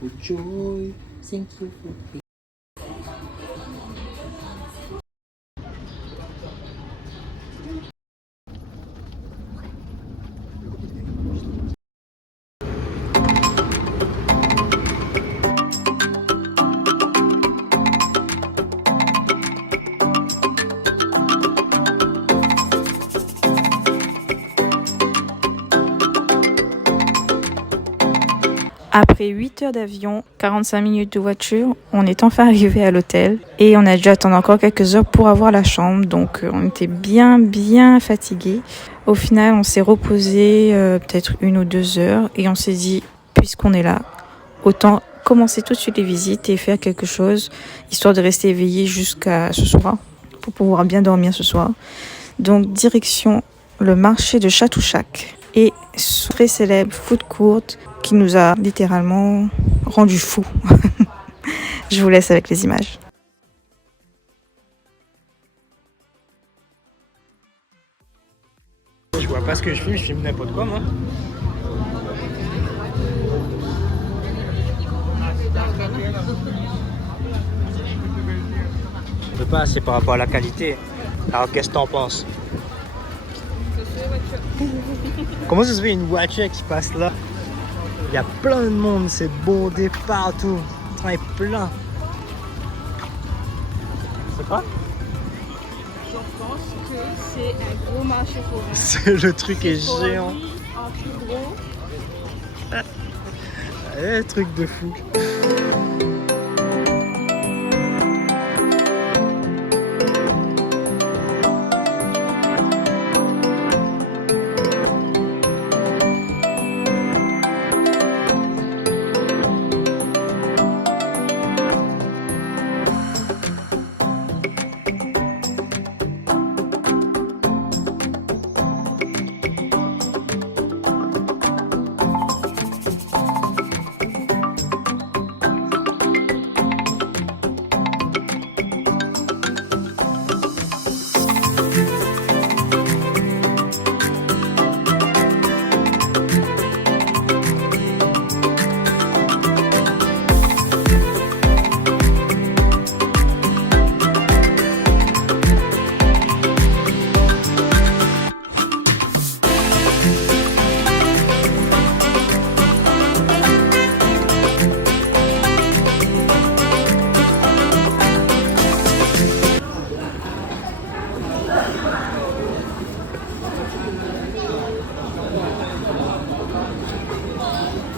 for joy. Thankful for peace. Après 8 heures d'avion, 45 minutes de voiture, on est enfin arrivé à l'hôtel et on a dû attendre encore quelques heures pour avoir la chambre, donc on était bien fatigués. Au final, on s'est reposé peut-être 1 ou 2 heures et on s'est dit, puisqu'on est là, autant commencer tout de suite les visites et faire quelque chose, histoire de rester éveillé jusqu'à ce soir, pour pouvoir bien dormir ce soir. Donc direction le marché de Chatouchac et très célèbre food court qui nous a littéralement rendu fous. Je vous laisse avec les images. Je vois pas ce que je filme n'importe quoi moi. Je peux pas, c'est par rapport à la qualité. Alors qu'est-ce que t'en penses? Comment ça se fait une voiture qui passe là? Il y a plein de monde, c'est bondé partout. Le train est plein. C'est quoi? Je pense que c'est un gros marché forain. Le truc est géant. En plus gros. Truc de fou.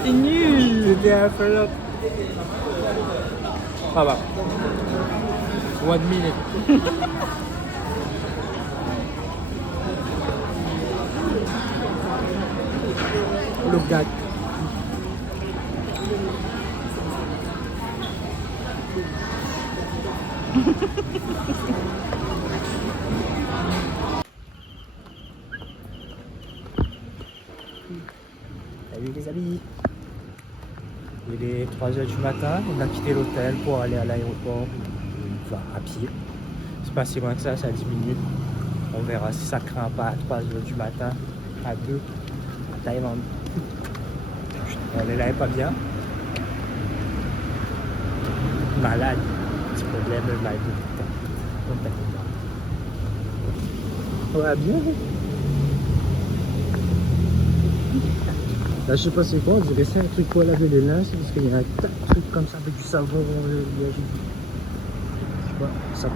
C'est nul, c'était un flop. Ah bah. 1 minute. Look that. Salut les amis. Il est 3h du matin, on a quitté l'hôtel pour aller à l'aéroport, enfin à pied. C'est pas si loin que ça, c'est à 10 minutes. On verra si ça craint pas à 3h du matin, à 2, à Thaïlande. On est là et pas bien. Malade, petit problème de mal de tête. On va bien. Là, je sais pas c'est quoi, on dirait c'est un truc pour laver les linges, parce qu'il y a un tas de trucs comme ça avec du savon. Je sais pas, ça.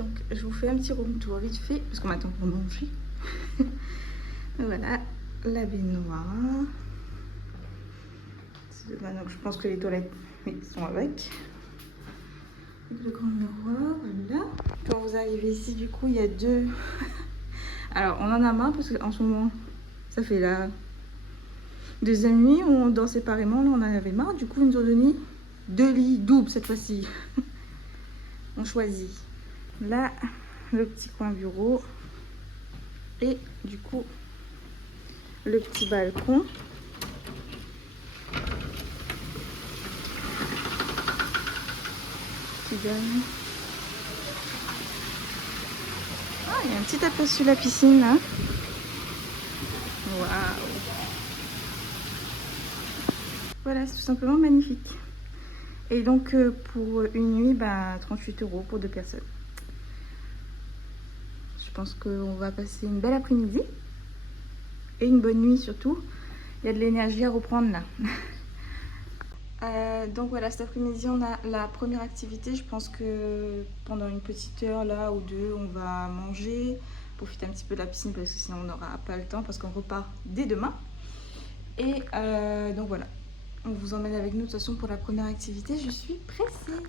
Donc je vous fais un petit room tour vite fait parce qu'on m'attend pour manger. Voilà la baignoire. Donc je pense que les toilettes sont avec. Le grand miroir, voilà. Quand vous arrivez ici, du coup, il y a deux. Alors on en a marre parce qu'en ce moment, ça fait la deuxième nuit où on dort séparément. Là on en avait marre. Du coup, ils nous ont donné 2 lits doubles cette fois-ci. On choisit. Là, le petit coin bureau. Et du coup, le petit balcon. Qui donne... Ah, il y a un petit aperçu de la piscine là. Waouh! Voilà, c'est tout simplement magnifique. Et donc pour une nuit, 38 € pour 2 personnes. Je pense qu'on va passer une belle après-midi. Et une bonne nuit surtout. Il y a de l'énergie à reprendre là. Donc voilà, cet après-midi on a la première activité. Je pense que pendant une petite heure là ou deux, on va manger, profiter un petit peu de la piscine parce que sinon on n'aura pas le temps parce qu'on repart dès demain. Et donc voilà, on vous emmène avec nous de toute façon pour la première activité. Je suis pressée.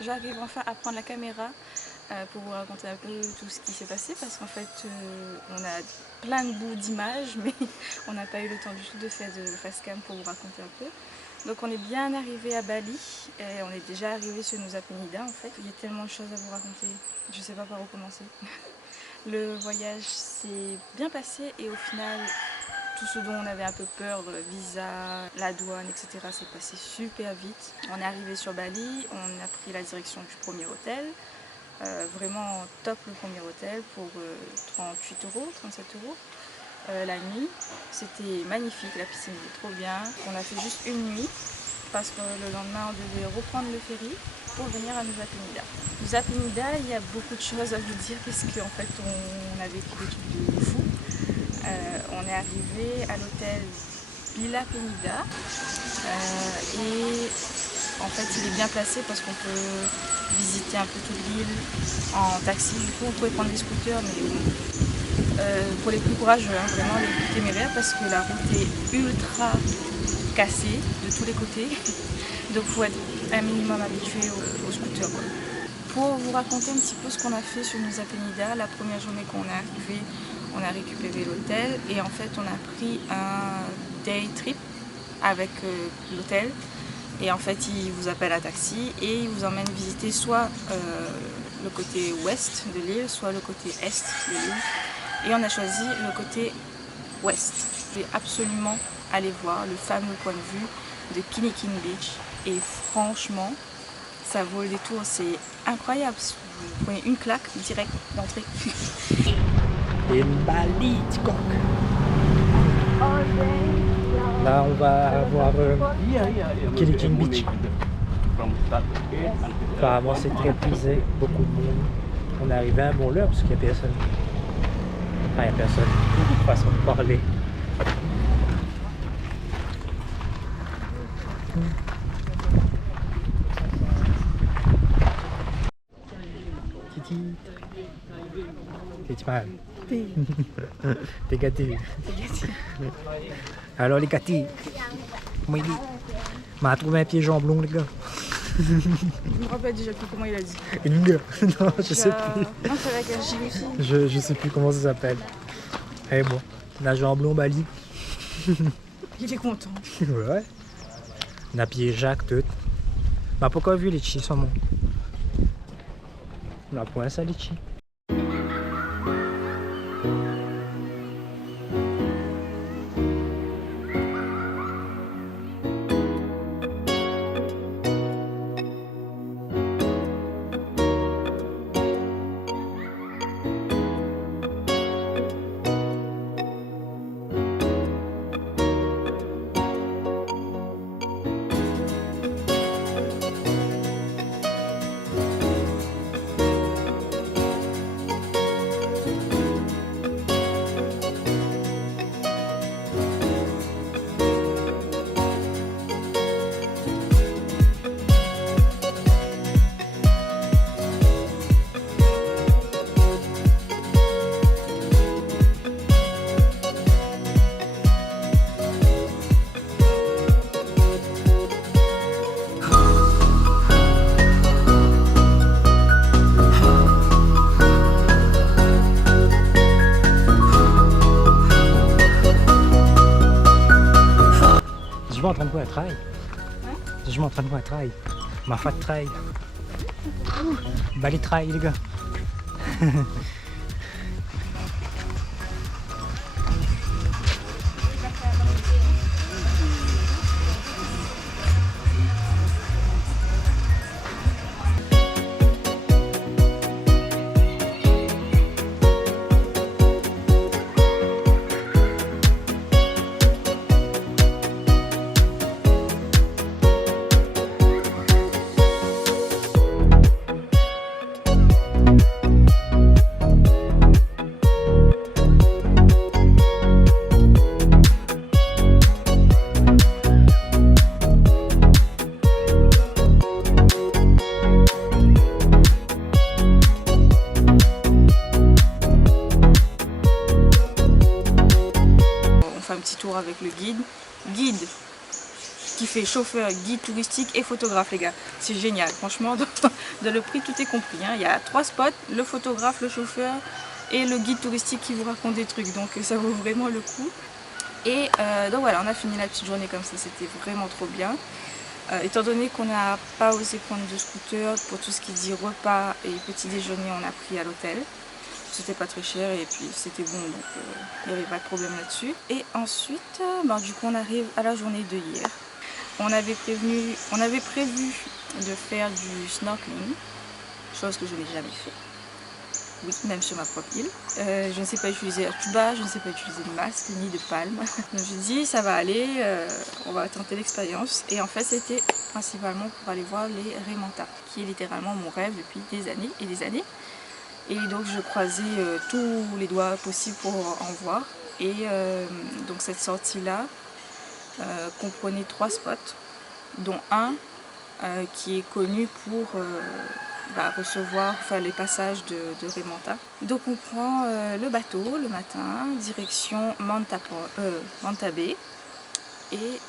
J'arrive enfin à prendre la caméra pour vous raconter un peu tout ce qui s'est passé parce qu'en fait on a plein de bouts d'images mais on n'a pas eu le temps du tout de faire de facecam pour vous raconter un peu. Donc on est bien arrivé à Bali et on est déjà arrivé sur Nusa Penida en fait. Il y a tellement de choses à vous raconter, je ne sais pas par où commencer. Le voyage s'est bien passé et au final tout ce dont on avait un peu peur, visa, la douane, etc. s'est passé super vite. On est arrivé sur Bali, on a pris la direction du premier hôtel. Vraiment top le premier hôtel pour 38 €, 37 € la nuit. C'était magnifique, la piscine était trop bien. On a fait juste une nuit parce que le lendemain on devait reprendre le ferry pour venir à Nusa Penida. Nusa Penida, il y a beaucoup de choses à vous dire parce qu'en fait on a vécu des trucs de fou. On est arrivé à l'hôtel Bila Penida et en fait il est bien placé parce qu'on peut visiter un peu toute l'île en taxi. Du coup vous pouvez prendre des scooters mais pour les plus courageux, hein, vraiment les plus téméraires parce que la route est ultra cassée de tous les côtés. Donc il faut être un minimum habitué aux scooters. Pour vous raconter un petit peu ce qu'on a fait sur Nusa Penida, la première journée qu'on est arrivé, on a récupéré l'hôtel et en fait on a pris un day trip avec l'hôtel et en fait il vous appelle à taxi et il vous emmène visiter soit le côté ouest de l'île, soit le côté est de l'île et on a choisi le côté ouest. Vous devez absolument aller voir le fameux point de vue de Kinikin Beach et franchement ça vaut le détour, c'est incroyable, vous prenez une claque direct d'entrée. Bali, Tikok. Là, on va voir Kinikin Beach. Apparemment c'est très prisé, beaucoup de monde. On est arrivé à un bon l'heure parce qu'il n'y a personne. Enfin, il n'y a personne. Façon de parler. Titi. T'es mal. T'es gâté. Alors les gâtés. Comment il dit? M'a trouvé un piège en blond les gars. Je me rappelle déjà plus comment il a dit. Une gars. Non, je sais plus. Non, c'est la gâchis aussi. Je sais plus comment ça s'appelle. Eh bon, nage en blond Bali. Il est content. Ouais. On a pillé Jacques tout. M'a pas encore vu les chi saumon. On a point ça les chi. Je suis en train de voir un trail. Je suis en train de voir un trail. Ma fat trail. Bali trail les gars. Avec le guide qui fait chauffeur, guide touristique et photographe les gars, c'est génial franchement. Dans le prix tout est compris hein. Il y a 3 spots, le photographe, le chauffeur et le guide touristique qui vous raconte des trucs, donc ça vaut vraiment le coup. Et donc voilà, on a fini la petite journée comme ça, c'était vraiment trop bien. Étant donné qu'on n'a pas osé prendre de scooter, pour tout ce qui dit repas et petit déjeuner on a pris à l'hôtel. C'était pas très cher et puis c'était bon, donc il n'y avait pas de problème là-dessus. Et ensuite, du coup on arrive à la journée de hier. On avait prévu de faire du snorkeling, chose que je n'ai jamais fait. Oui, même sur ma propre île. Je ne sais pas utiliser un tuba, je ne sais pas utiliser de masque ni de palme. Donc je me dis dit ça va aller, on va tenter l'expérience. Et en fait c'était principalement pour aller voir les Raimanta, qui est littéralement mon rêve depuis des années et des années. Et donc je croisais tous les doigts possibles pour en voir. Et donc cette sortie là comprenait 3 spots, dont un qui est connu pour recevoir les passages de Raimanta. Donc on prend le bateau le matin, direction Manta Bay. Et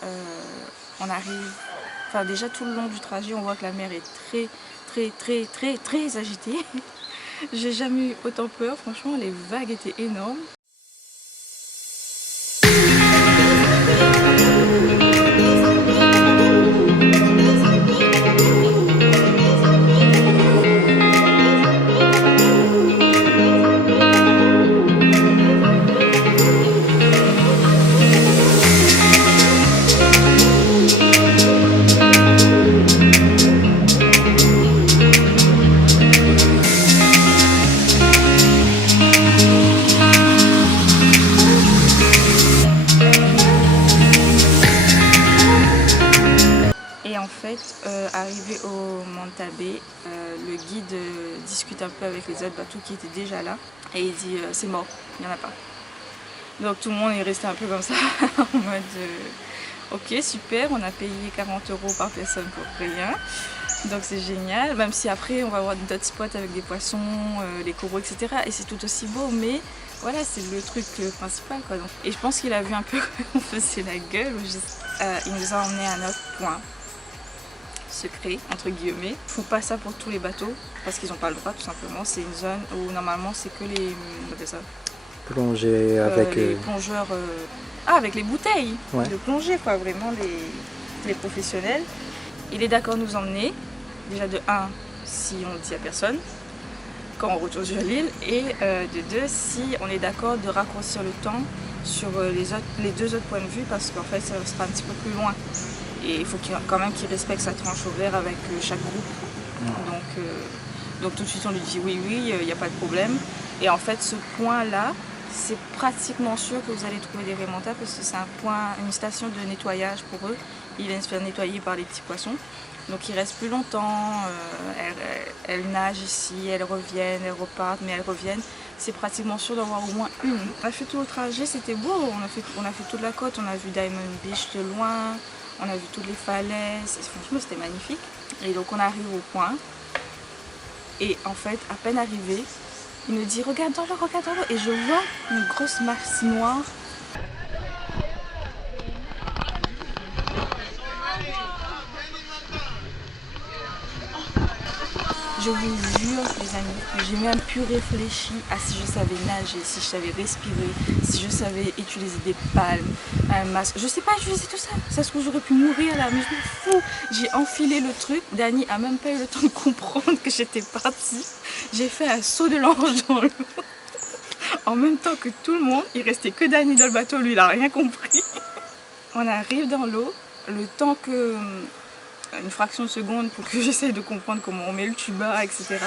on arrive, déjà tout le long du trajet on voit que la mer est très agitée. J'ai jamais eu autant peur, franchement les vagues étaient énormes. Manta Bay. Le guide discute un peu avec les autres bateaux qui étaient déjà là et il dit c'est mort, il n'y en a pas. Donc tout le monde est resté un peu comme ça en mode ok super, on a payé 40 € par personne pour rien. Donc c'est génial, même si après on va avoir d'autres spots avec des poissons, les coraux, etc. Et c'est tout aussi beau, mais voilà, c'est le truc principal, quoi. Donc, et je pense qu'il a vu un peu comment on faisait la gueule. Il nous a emmené à un autre point secret, entre guillemets. Ils font pas ça pour tous les bateaux, parce qu'ils n'ont pas le droit, tout simplement. C'est une zone où normalement c'est que les... on appelle ça Plonger avec... les plongeurs... avec les bouteilles de plongée, quoi. Vraiment les professionnels. Il est d'accord de nous emmener. Déjà de 1, si on ne dit à personne, quand on retourne sur l'île, et de 2, si on est d'accord de raccourcir le temps sur les 2 autres points de vue, parce qu'en fait ça sera un petit peu plus loin. Et il faut quand même qu'il respecte sa tranche horaire avec chaque groupe. Donc tout de suite on lui dit oui, il n'y a pas de problème. Et en fait ce point-là, c'est pratiquement sûr que vous allez trouver des remontables parce que c'est une station de nettoyage pour eux. Ils viennent se faire nettoyer par les petits poissons. Donc ils restent plus longtemps, elles nagent ici, elles reviennent, elles repartent, mais elles reviennent. C'est pratiquement sûr d'avoir au moins une. On a fait tout le trajet, c'était beau, on a fait toute la côte, on a vu Diamond Beach de loin, on a vu toutes les falaises, franchement c'était magnifique. Et donc on arrive au point, et en fait, à peine arrivé, il me dit regarde dans l'eau, et je vois une grosse masse noire. Je vous jure les amis, j'ai même plus réfléchi à si je savais nager, si je savais respirer, si je savais utiliser des palmes, un masque. Je sais pas utiliser tout ça. Ça se trouve j'aurais pu mourir là, mais je m'en fous. J'ai enfilé le truc. Dani a même pas eu le temps de comprendre que j'étais partie. J'ai fait un saut de l'ange dans l'eau. En même temps que tout le monde, il restait que Dani dans le bateau, lui il a rien compris. On arrive dans l'eau, le temps que... une fraction de seconde pour que j'essaye de comprendre comment on met le tuba, etc.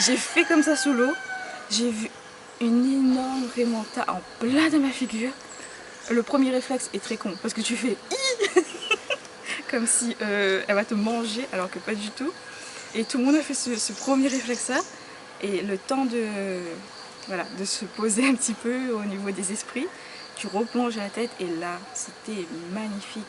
J'ai fait comme ça sous l'eau, j'ai vu une énorme remonta en plein dans ma figure. Le premier réflexe est très con parce que tu fais comme si elle va te manger alors que pas du tout. Et tout le monde a fait ce premier réflexe-là et le temps de se poser un petit peu au niveau des esprits, tu replonges la tête et là c'était magnifique.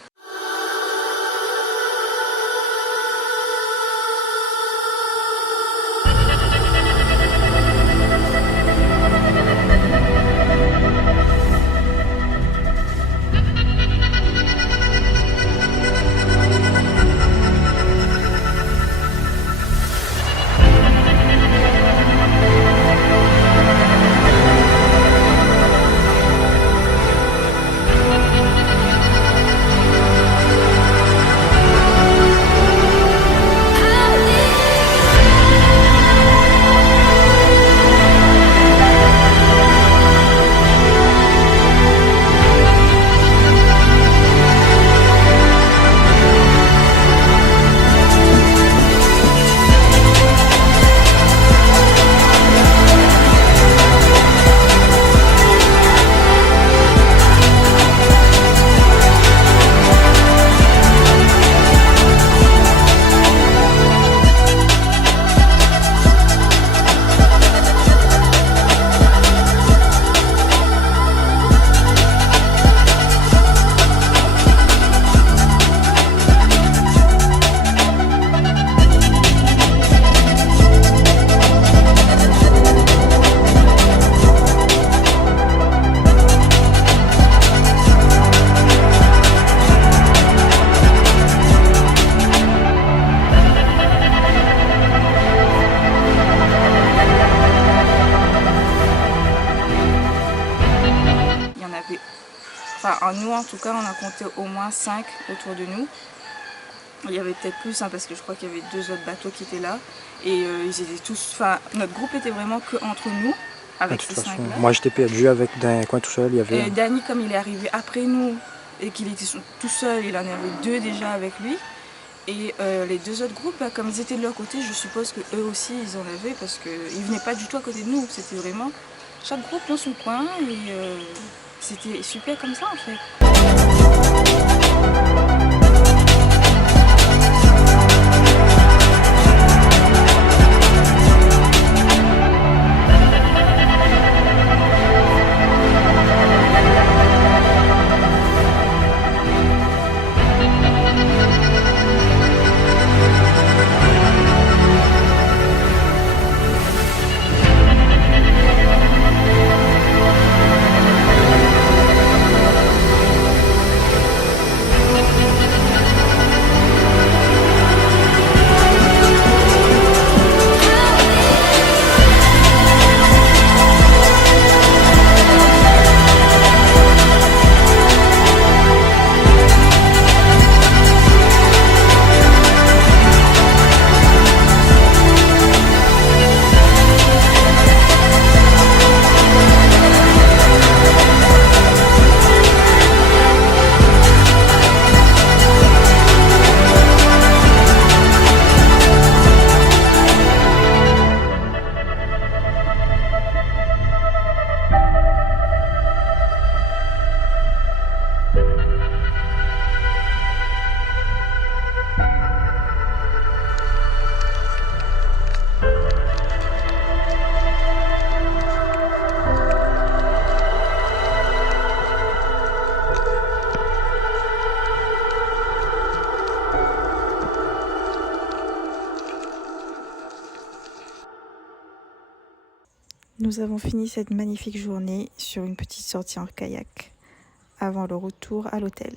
Nous en tout cas on a compté au moins 5 autour de nous. Il y avait peut-être plus parce que je crois qu'il y avait 2 autres bateaux qui étaient là et ils étaient tous, notre groupe était vraiment que entre nous avec ces 5 là. Moi j'étais perdu avec dans un coin tout seul, il y avait... Dani comme il est arrivé après nous et qu'il était tout seul, il en avait 2 déjà avec lui. Et les 2 autres groupes, comme ils étaient de leur côté, je suppose que eux aussi ils en avaient parce qu'ils venaient pas du tout à côté de nous. C'était vraiment chaque groupe dans son coin et c'était super comme ça en fait. Nous avons fini cette magnifique journée sur une petite sortie en kayak avant le retour à l'hôtel.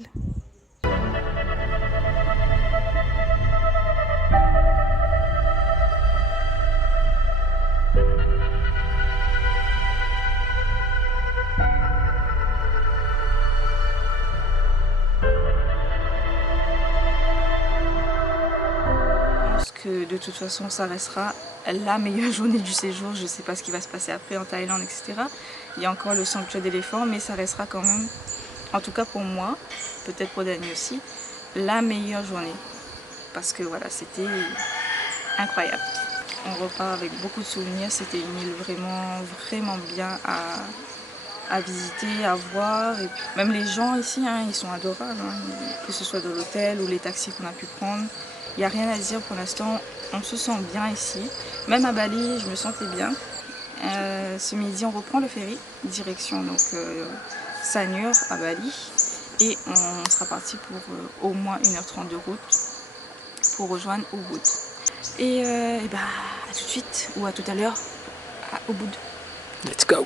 Que de toute façon ça restera la meilleure journée du séjour. Je ne sais pas ce qui va se passer après en Thaïlande, etc. Il y a encore le sanctuaire d'éléphants, mais ça restera quand même, en tout cas pour moi, peut-être pour Dani aussi, la meilleure journée. Parce que voilà, c'était incroyable. On repart avec beaucoup de souvenirs. C'était une île vraiment bien à visiter, à voir. Et puis, même les gens ici, hein, ils sont adorables, hein, que ce soit dans l'hôtel ou les taxis qu'on a pu prendre. Il n'y a rien à dire pour l'instant, on se sent bien ici. Même à Bali, je me sentais bien. Ce midi, on reprend le ferry, direction donc Sanur à Bali. Et on sera parti pour au moins 1h30 de route pour rejoindre Ubud. Et à tout de suite, ou à tout à l'heure à Ubud. Let's go!